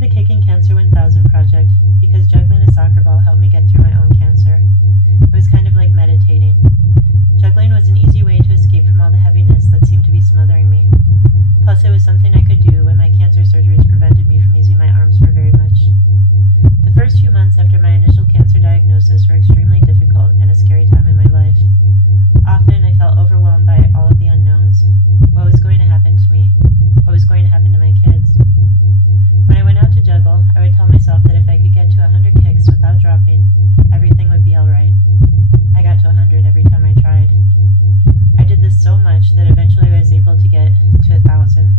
started the Kicking Cancer 1000 project because juggling a soccer ball helped me get through my own cancer. It was kind of like meditating. Juggling was an easy way to escape from all the heaviness that seemed to be smothering me. Plus, it was something I could do when my cancer surgeries prevented me from using my arms for very much. The first few months after my initial cancer diagnosis were extremely difficult and a scary time in my life. Often, I felt overwhelmed by all of the unknowns. What was going to happen to me? What was going to happen to my kids? When I went out to juggle, I would tell myself that if I could get to 100 kicks without dropping, everything would be alright. I got to 100 every time I tried. I did this so much that eventually I was able to get to 1,000.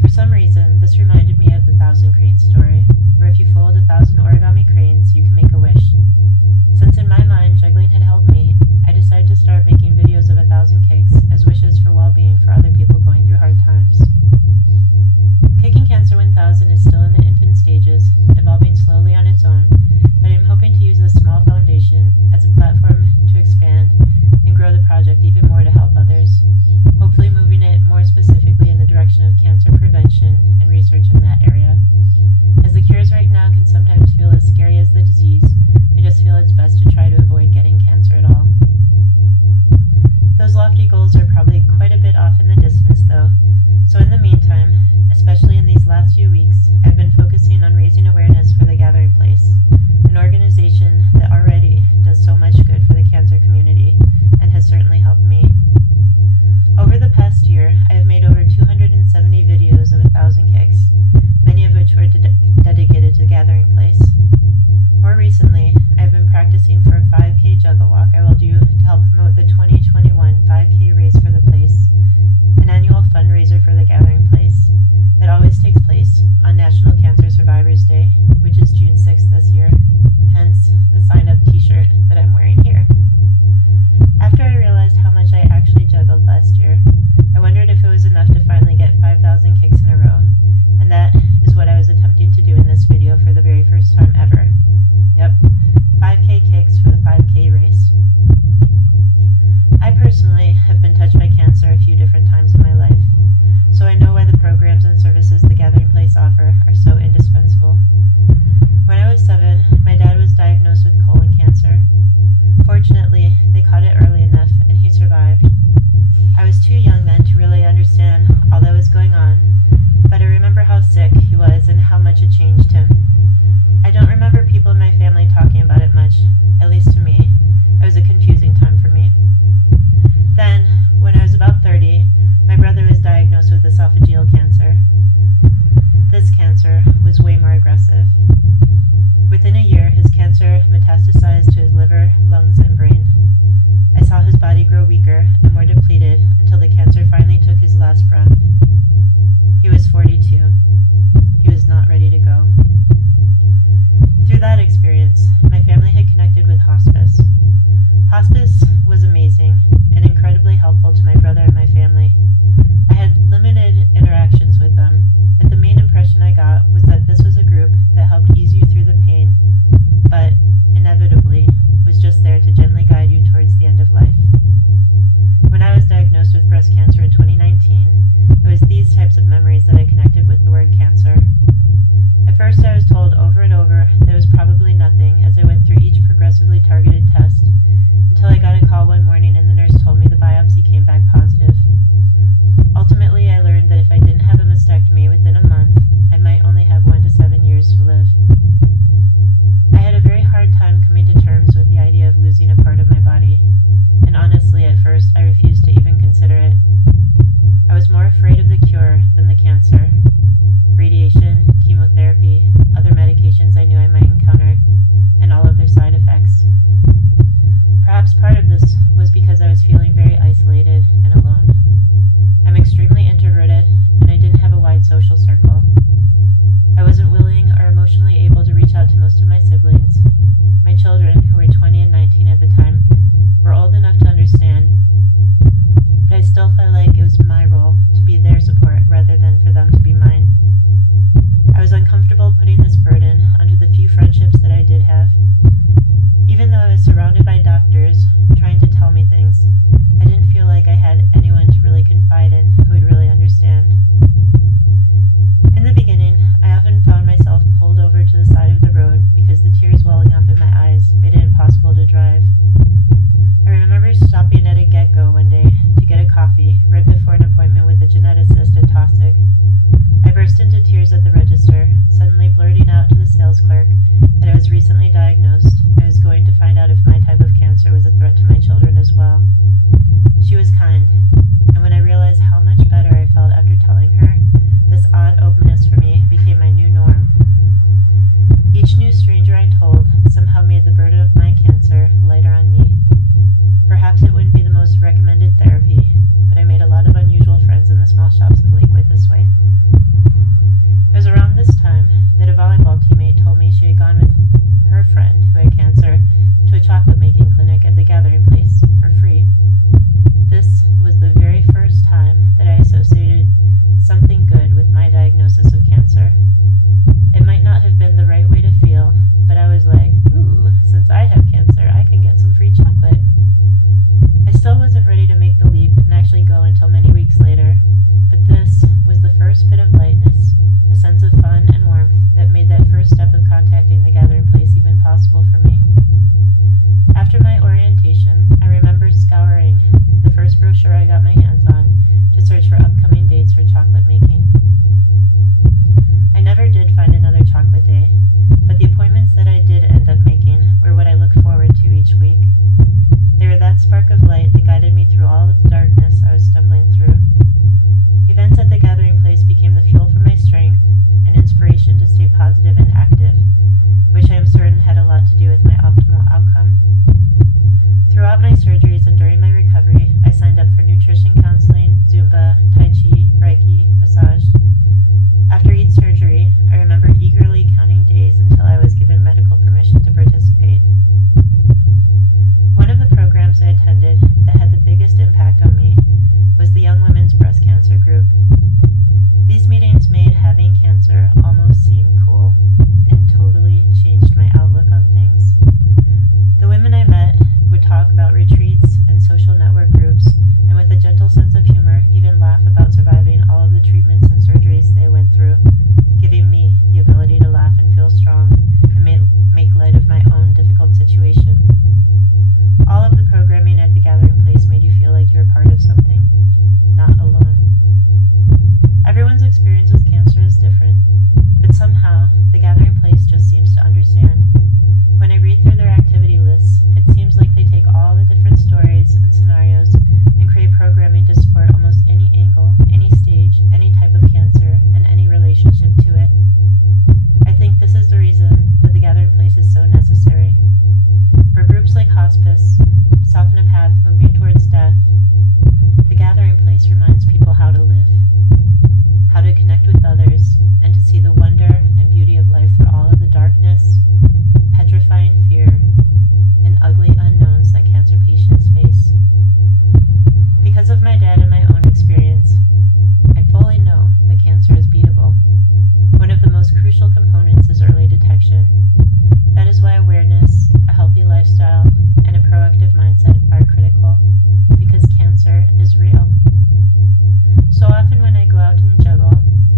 For some reason, this reminded me of the 1,000 Cranes story, where if you fold 1,000 origami cranes, you can make a wish. Since in my mind juggling had helped me, I decided to start making videos of 1,000 kicks as wishes for well-being for other people going through hard times. Kicking Cancer 1000 is still in the infant stages, evolving slowly on its own, but I am hoping to use this small foundation as a platform to expand and grow the project even more to help others, hopefully moving it more specifically in the direction of cancer prevention and research in that area. As the cures right now can sometimes feel as scary as the disease, I just feel it's best to try to avoid getting cancer at all. Those lofty goals are probably quite a bit off in the distance though, so in the meantime, especially in these last few weeks, I've been focusing on raising awareness for the Gathering Place, an organization that already does so much good for the cancer community and has certainly helped me. Over the past year, I have made over 270 videos of 1,000 kicks, many of which were dedicated to the Gathering Place. More recently, I have been practicing for a 5K juggle walk I will do to help promote the 2021 5K race for the place, an annual fundraiser for the Gathering Place that always takes place on National Cancer Survivors Day, which is June 6th this year, hence the sign-up t-shirt that I'm wearing here. After I realized how much I actually juggled last year, I wondered if it was enough to finally get 5,000 kicks in a row, and that is what I was attempting to do in this video for the very first time ever. Yep, 5K kicks for the 5K race. I personally have been touched by cancer a few different times in my life, so I know why the programs and services the Gathering Place offer are so indispensable. When I was 7, my dad was diagnosed with colon cancer. Fortunately, they caught it early enough and he survived. I was too young then to really understand all that was going on, but I remember how sick he was and how much it changed him. I don't remember people in my family talking about it much, at least to me. It was a confusing time for me. Then, when I was about 30, my brother was diagnosed with esophageal cancer. This cancer was way more aggressive. Within a year, his cancer metastasized to his liver, lungs, and brain. I saw his body grow weaker and more depleted until the cancer finally took his last breath. He was 42. He was not ready to go. Through that experience, my family had connected with hospice. Hospice was amazing and incredibly helpful to my brother and my family. I had limited interactions with them, but the main impression I got was that this was a group that helped ease you through the pain, but inevitably was just there to gently guide you towards the end of life. When I was diagnosed with breast cancer in 2019, it was these types of memories that I connected with the word cancer. At first I was told over and over that it was probably nothing as I went through each progressively targeted test, until I got a call one morning and the nurse told me the biopsy came back positive. Ultimately, I learned that if I didn't have a mastectomy within a month, I might only have 1 to 7 years to live. I had a very hard time coming to terms with the idea of losing a part of my body, and honestly, at first, I refused to even consider it. I was more afraid of the cure than the cancer. Radiation, chemotherapy, other medications I knew I might encounter, and all of their side effects. Perhaps part of this was because I was feeling very isolated and alone. I'm extremely introverted, and I didn't have a wide social circle. I wasn't willing or emotionally able to reach out to most of my siblings. My children, who were 20 and 19 at the time, were old enough to understand, but I still felt like it was my role to be their support rather than for them to be mine. I was uncomfortable putting this burden onto the few friendships that I did have. Even though I was surrounded by doctors trying to tell me things, I didn't feel like I had anyone to really confide in who would really understand. In the beginning, I often found myself into tears at the register, suddenly blurting out to the sales clerk that I was recently diagnosed and was going to find out if my type of cancer was a threat to my children as well. She was kind, and when I realized how much better I felt after telling her, this odd openness for me became my new norm. Each new stranger I told somehow made the burden of my cancer lighter on me. Perhaps it wouldn't be the most recommended therapy, but I made a lot of unusual friends in the small shops of Lakewood this way. It was around this time that a volleyball teammate told me she had gone with her friend who had cancer to a chocolate making clinic at the Gathering Place for free. This was the very first time that I associated something good with my diagnosis of cancer. It might not have been the right way to feel, but I was like, ooh, since I have cancer, I can get some free chocolate. I still wasn't ready to make the leap and actually go until many weeks later, but this was the first bit of lightness, a sense of fun and warmth that made that first step of contacting the Gathering Place even possible for me. After my orientation, I remember scouring the first brochure I got my hands on to search for upcoming dates for chocolate making. I never did find another chocolate day, but the appointments that I did end up making were what I look forward to each week. They were that spark of light that guided me through all of the darkness I was stumbling through. Events at the Gathering Place became the fuel for my strength and inspiration to stay positive and active, which I am certain had a lot to do with my optimal outcome. Throughout my surgeries and during my recovery, I signed up for nutrition counseling, Zumba, Tai Chi, Reiki, massage. After each surgery, I remember eagerly counting days until I was given medical permission to participate. One of the programs I attended that had the biggest impact on me was the Young Women's Breast Cancer Group. These meetings made having cancer almost seem cool and totally changed my outlook on things. The women I met would talk about retreats and social network groups, and with a gentle sense of humor, even laugh about surviving all of the treatments and surgeries they went through, giving me the ability to laugh and feel strong and make light of my own difficult situation. All of the programming at the Gathering Place made you feel like you were part of something, not alone. Everyone's experience with cancer is different, but somehow the Gathering Place just seems to understand. When I read through their activity lists, it seems like they take all the different stories and scenarios and create programming to support almost any angle, any stage, any type of cancer, and any relationship to it. I think this is the reason that the Gathering Place is so necessary. For groups like hospice, soften a path moving towards death, the Gathering Place reminds people how to live, how to connect with others, and to see the wonder and beauty of life through all of the darkness, petrifying fear, and ugly unknowns that cancer patients face. Because of my dad and my own experience, I fully know that cancer is beatable. One of the most crucial components is early detection. That is why awareness, a healthy lifestyle, and a proactive mindset are critical, because cancer is real. So often when I go out and juggle,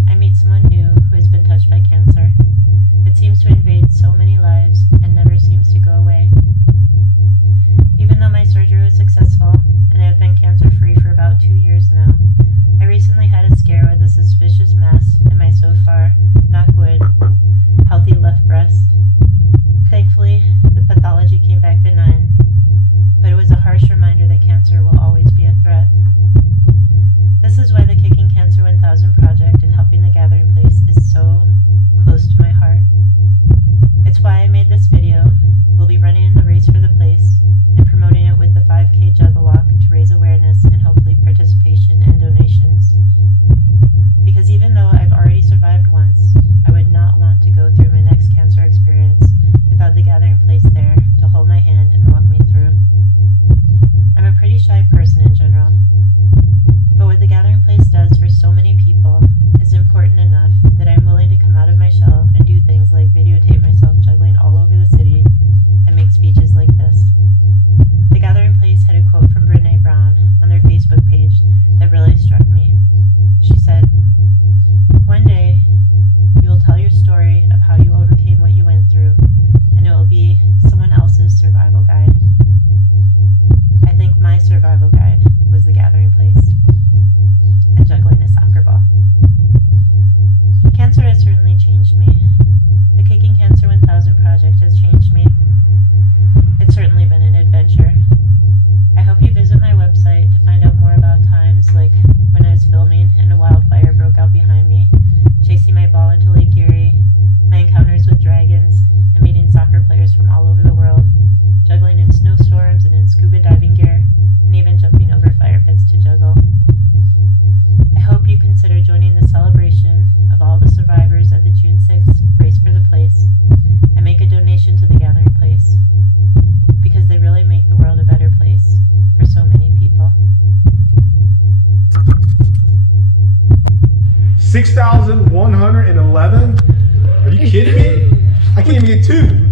I meet someone new who has been touched by cancer. It seems to invade so many lives and never seems to go away. Even though my surgery was successful, and I have been cancer-free for about 2 years now, I recently had a scare with a suspicious mass in my so far, knock wood, healthy left breast. Thankfully, the pathology came back benign, but it was a harsh reminder that cancer will always be a threat. This is why the Kicking Cancer 1000 project and helping the Gathering Place is so close to my heart. It's why I made this video. We'll be running in the Race for the Place and promoting it with the 5K Juggle Walk to raise awareness and hopefully participation and donations. Because even though I've already survived once, I would not want to go through my next cancer experience without the Gathering Place there to hold my hand and walk me through. I'm a pretty shy person in general, but what the Gathering Place does for so many people is important enough that I'm willing to come out of my shell and do things like videotape myself juggling all over the city and make speeches like this. The Gathering Place had a quote from Brene Brown on their Facebook page that really struck me. She said, "One day, you will tell your story of how you overcame what you went through, and it will be someone else's survival guide." I think my survival guide was the Gathering Place and juggling a soccer ball. Cancer has certainly changed me. The Kicking Cancer 1000 project has changed me. It's certainly been an adventure. I hope you visit my website to find out more about times like when I was filming and a wildfire broke out behind me, chasing my ball into Lake Erie, my encounters with dragons, and meeting soccer players from all over the world, juggling in snowstorms and in scuba diving gear, and even jumping over fire pits to juggle. I hope you consider joining the celebration of all the survivors at the June 6th Race for the Place and make a donation to the Gathering Place, because they really make the world a better place for so many people. 6,111? Are you kidding me? I can't even get two.